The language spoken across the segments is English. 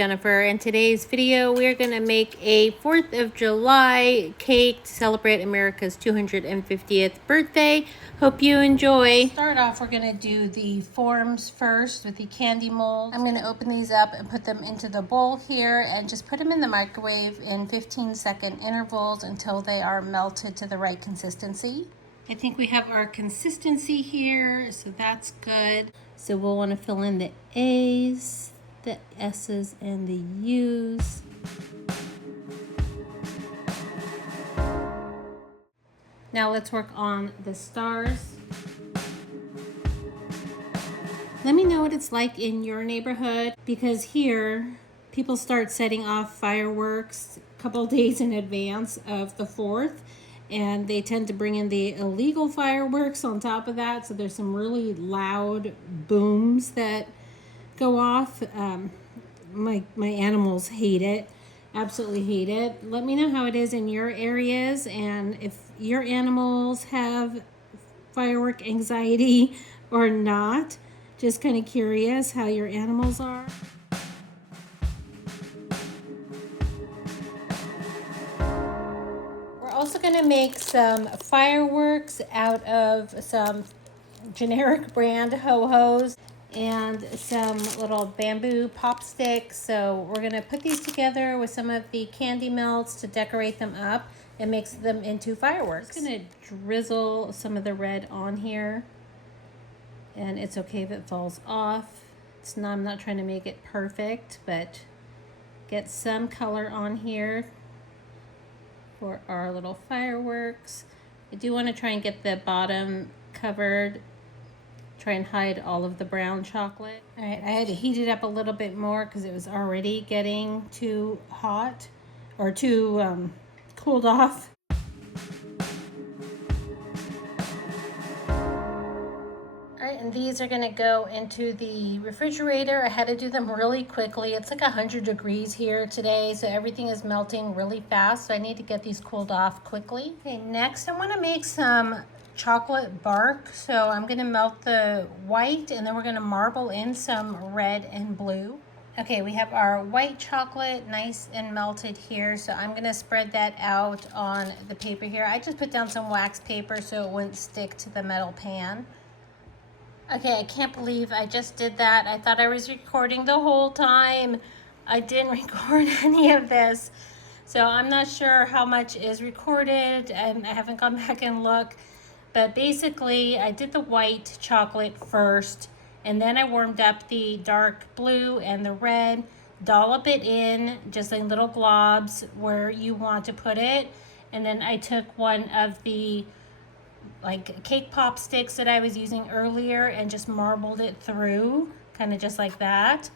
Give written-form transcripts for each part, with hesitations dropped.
Jennifer. In today's video, we're going to make a 4th of July cake to celebrate America's 250th birthday. Hope you enjoy. To start off, we're going to do the forms first with the candy mold. I'm going to open these up and put them into the bowl here and just put them in the microwave in 15-second intervals until they are melted to the right consistency. I think we have our consistency here, so that's good. So we'll want to fill in the A's, the S's, and the U's. Now let's work on the stars. Let me know what it's like in your neighborhood, because here people start setting off fireworks a couple days in advance of the 4th. And they tend to bring in the illegal fireworks on top of that. So there's some really loud booms that go off. My animals hate it. Absolutely hate it. Let me know how it is in your areas. And if your animals have firework anxiety or not. Just kind of curious how your animals are. Also going to make some fireworks out of some generic brand Ho Hos and some little bamboo pop sticks. So we're going to put these together with some of the candy melts to decorate them up and mix them into fireworks. I'm going to drizzle some of the red on here, and it's okay if it falls off. I'm not trying to make it perfect, but get some color on here for our little fireworks. I do want to try and get the bottom covered, try and hide all of the brown chocolate. All right, I had to heat it up a little bit more because it was already getting too hot or too cooled off. And these are going to go into the refrigerator. I had to do them really quickly. It's like 100 degrees here today, so everything is melting really fast. So I need to get these cooled off quickly. Okay, next I want to make some chocolate bark. So I'm going to melt the white, and then we're going to marble in some red and blue. Okay, we have our white chocolate nice and melted here. So I'm going to spread that out on the paper here. I just put down some wax paper so it wouldn't stick to the metal pan. Okay, I can't believe I just did that. I thought I was recording the whole time. I didn't record any of this. So I'm not sure how much is recorded, and I haven't gone back and looked. But basically, I did the white chocolate first, and then I warmed up the dark blue and the red. Dollop it in just in little globs where you want to put it. And then I took one of the cake pop sticks that I was using earlier and just marbled it through, kind of just like that,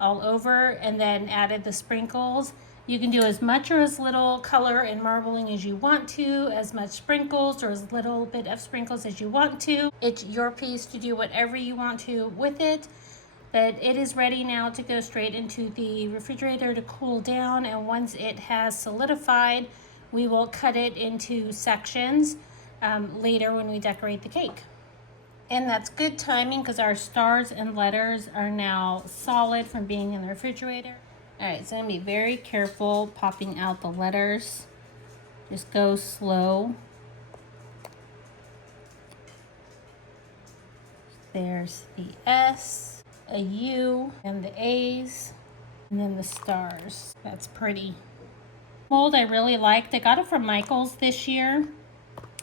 all over, and then added the sprinkles. You can do as much or as little color and marbling as you want to, as much sprinkles or as little bit of sprinkles as you want to. It's your piece to do whatever you want to with it, but it is ready now to go straight into the refrigerator to cool down, and once it has solidified, we will cut it into sections later when we decorate the cake. And that's good timing because our stars and letters are now solid from being in the refrigerator. All right, so I'm gonna be very careful popping out the letters. Just go slow. There's the S, a U, and the A's, and then the stars. That's pretty. Mold I really liked. I got it from Michael's this year.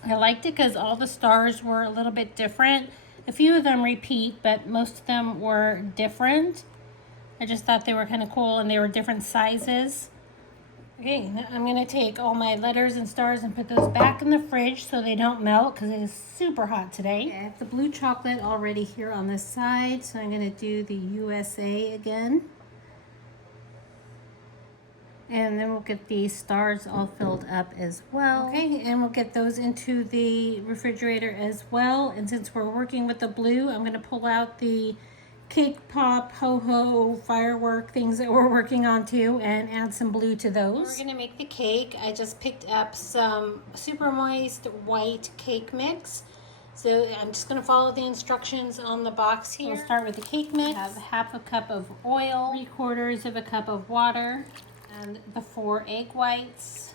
I liked it because all the stars were a little bit different. A few of them repeat, but most of them were different. I just thought they were kind of cool, and they were different sizes. Okay, now I'm going to take all my letters and stars and put those back in the fridge so they don't melt because it is super hot today. Okay, I have the blue chocolate already here on the side, so I'm going to do the USA again. And then we'll get these stars all filled up as well. Okay, and we'll get those into the refrigerator as well. And since we're working with the blue, I'm going to pull out the cake pop, ho-ho, firework things that we're working on too, and add some blue to those. We're going to make the cake. I just picked up some super moist white cake mix. So I'm just going to follow the instructions on the box here. We'll start with the cake mix. Have half a cup of oil, 3/4 of a cup of water, and the 4 egg whites.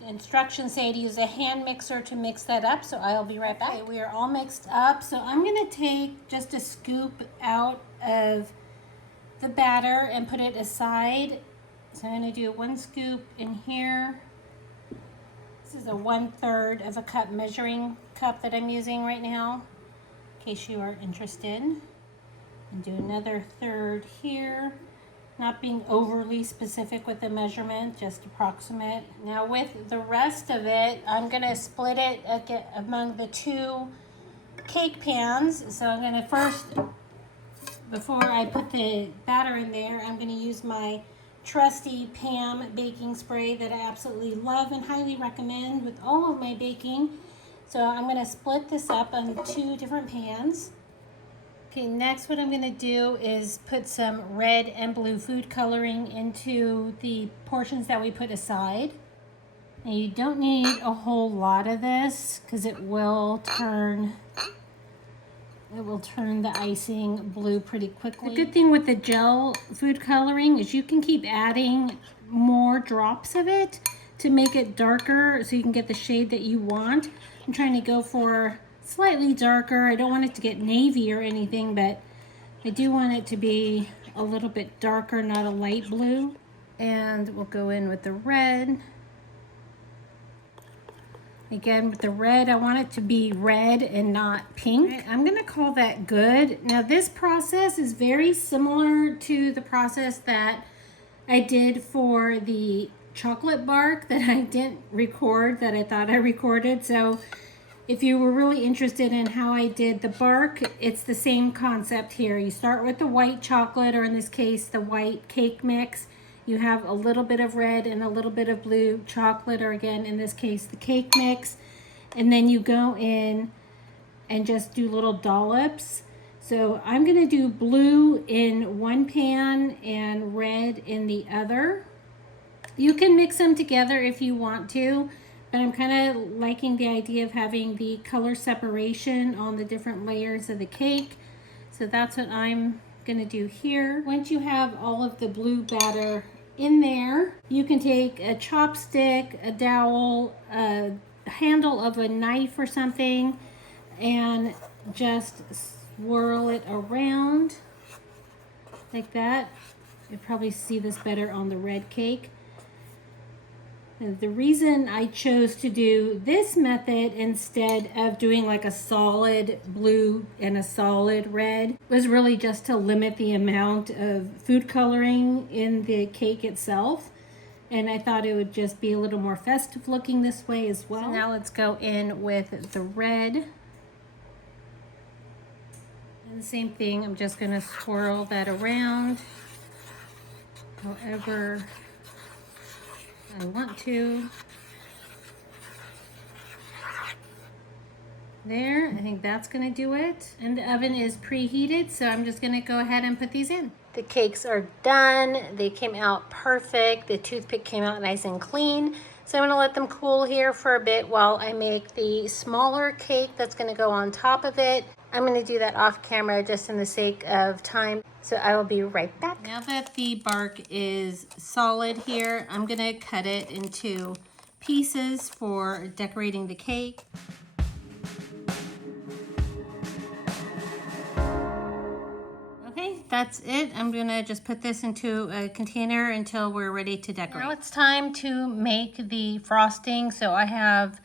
The instructions say to use a hand mixer to mix that up, so I'll be right back. Okay, we are all mixed up, so I'm going to take just a scoop out of the batter and put it aside. So I'm going to do 1 scoop in here. This is a 1/3 of a cup measuring cup that I'm using right now, in case you are interested. And do another 1/3 here. Not being overly specific with the measurement, just approximate. Now with the rest of it, I'm gonna split it among the 2 cake pans. So I'm gonna first, before I put the batter in there, I'm gonna use my trusty Pam baking spray that I absolutely love and highly recommend with all of my baking. So I'm going to split this up on 2 different pans. Okay, next what I'm going to do is put some red and blue food coloring into the portions that we put aside. Now you don't need a whole lot of this because it will turn the icing blue pretty quickly. The good thing with the gel food coloring is you can keep adding more drops of it to make it darker so you can get the shade that you want. I'm trying to go for slightly darker. I don't want it to get navy or anything, but I do want it to be a little bit darker, not a light blue. And we'll go in with the red. Again, with the red, I want it to be red and not pink. Okay, I'm gonna call that good. Now this process is very similar to the process that I did for the chocolate bark that I didn't record, that I thought I recorded. So if you were really interested in how I did the bark, it's the same concept here. You start with the white chocolate, or in this case, the white cake mix. You have a little bit of red and a little bit of blue chocolate, or again, in this case, the cake mix. And then you go in and just do little dollops. So I'm gonna do blue in one pan and red in the other. You can mix them together if you want to, but I'm kind of liking the idea of having the color separation on the different layers of the cake. So that's what I'm gonna do here. Once you have all of the blue batter in there, you can take a chopstick, a dowel, a handle of a knife or something, and just swirl it around like that. You'll probably see this better on the red cake. The reason I chose to do this method instead of doing like a solid blue and a solid red was really just to limit the amount of food coloring in the cake itself. And I thought it would just be a little more festive looking this way as well. So now let's go in with the red. And the same thing, I'm just gonna swirl that around however I want to. There, I think that's gonna do it. And the oven is preheated, so I'm just gonna go ahead and put these in. The cakes are done. They came out perfect. The toothpick came out nice and clean. So I'm gonna let them cool here for a bit while I make the smaller cake that's gonna go on top of it. I'm gonna do that off camera just in the sake of time. So I will be right back. Now that the bark is solid here, I'm gonna cut it into pieces for decorating the cake. Okay, that's it. I'm gonna just put this into a container until we're ready to decorate. Now it's time to make the frosting. So I have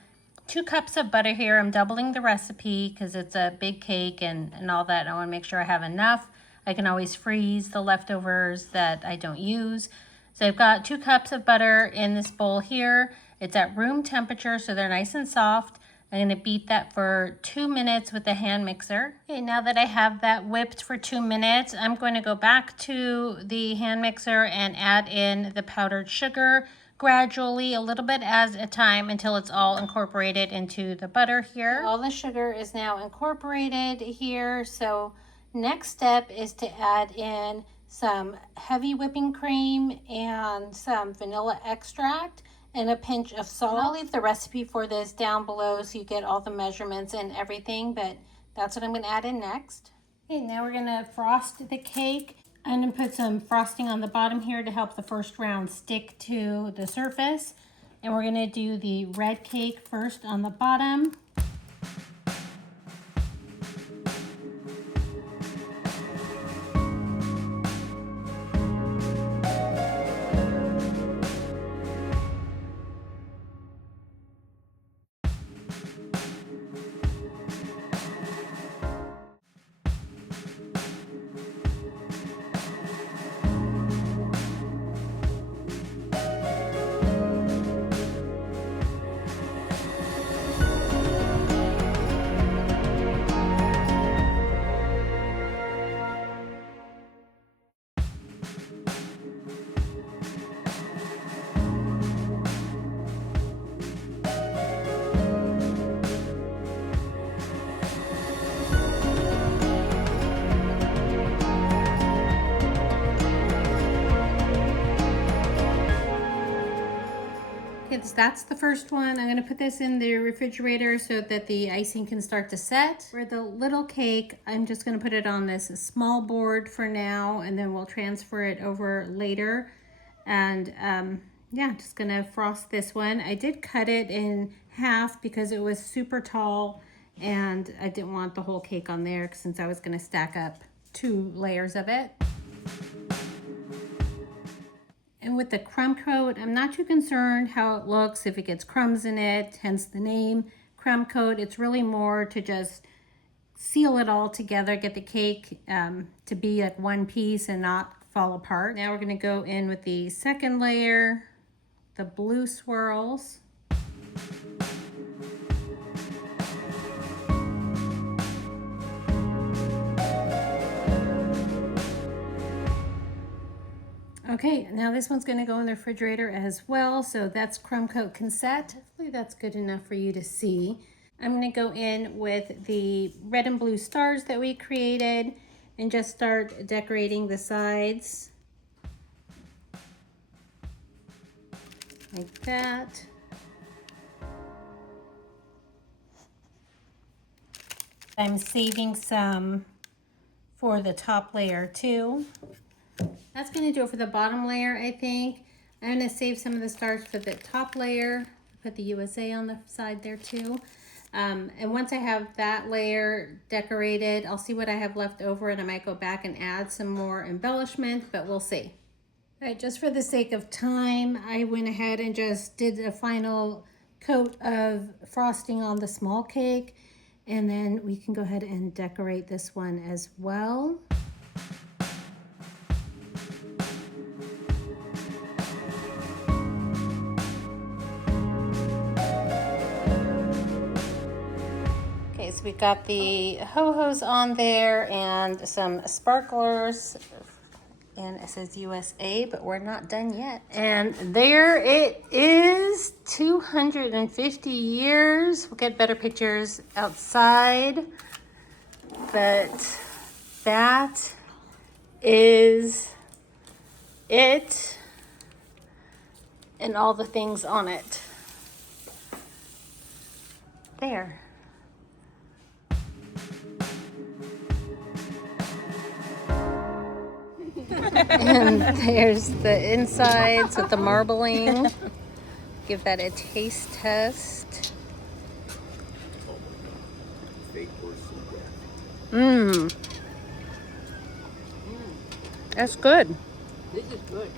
2 cups of butter here. I'm doubling the recipe because it's a big cake and all that. I want to make sure I have enough. I can always freeze the leftovers that I don't use. So I've got 2 cups of butter in this bowl here. It's at room temperature, so they're nice and soft. I'm going to beat that for 2 minutes with a hand mixer. Okay, now that I have that whipped for 2 minutes, I'm going to go back to the hand mixer and add in the powdered sugar gradually, a little bit at a time until it's all incorporated into the butter here. All the sugar is now incorporated here. So next step is to add in some heavy whipping cream and some vanilla extract. and a pinch of salt. I'll leave the recipe for this down below so you get all the measurements and everything, but that's what I'm gonna add in next. Okay, now we're gonna frost the cake. I'm gonna put some frosting on the bottom here to help the first round stick to the surface. And we're gonna do the red cake first on the bottom. That's the first one. I'm going to put this in the refrigerator so that the icing can start to set. For the little cake, I'm just going to put it on this small board for now, and then we'll transfer it over later. And yeah, just going to frost this one. I did cut it in half because it was super tall, and I didn't want the whole cake on there since I was going to stack up 2 layers of it. And with the crumb coat, I'm not too concerned how it looks if it gets crumbs in it, hence the name crumb coat. It's really more to just seal it all together, get the cake to be like one piece and not fall apart. Now we're gonna go in with the second layer, the blue swirls. Okay, now this one's going to go in the refrigerator as well, so that's crumb coat can set. Hopefully that's good enough for you to see. I'm going to go in with the red and blue stars that we created and just start decorating the sides. Like that. I'm saving some for the top layer too. That's going to do it for the bottom layer, I think. I'm going to save some of the stars for the top layer. Put the USA on the side there too. And once I have that layer decorated, I'll see what I have left over, and I might go back and add some more embellishment, but we'll see. All right, just for the sake of time, I went ahead and just did a final coat of frosting on the small cake, and then we can go ahead and decorate this one as well. So we got the Ho Hos on there and some sparklers, and it says USA, but we're not done yet. And there it is, 250 years. We'll get better pictures outside, but that is it and all the things on it. There. And there's the insides with the marbling. Give that a taste test. Mmm. That's good. This is good.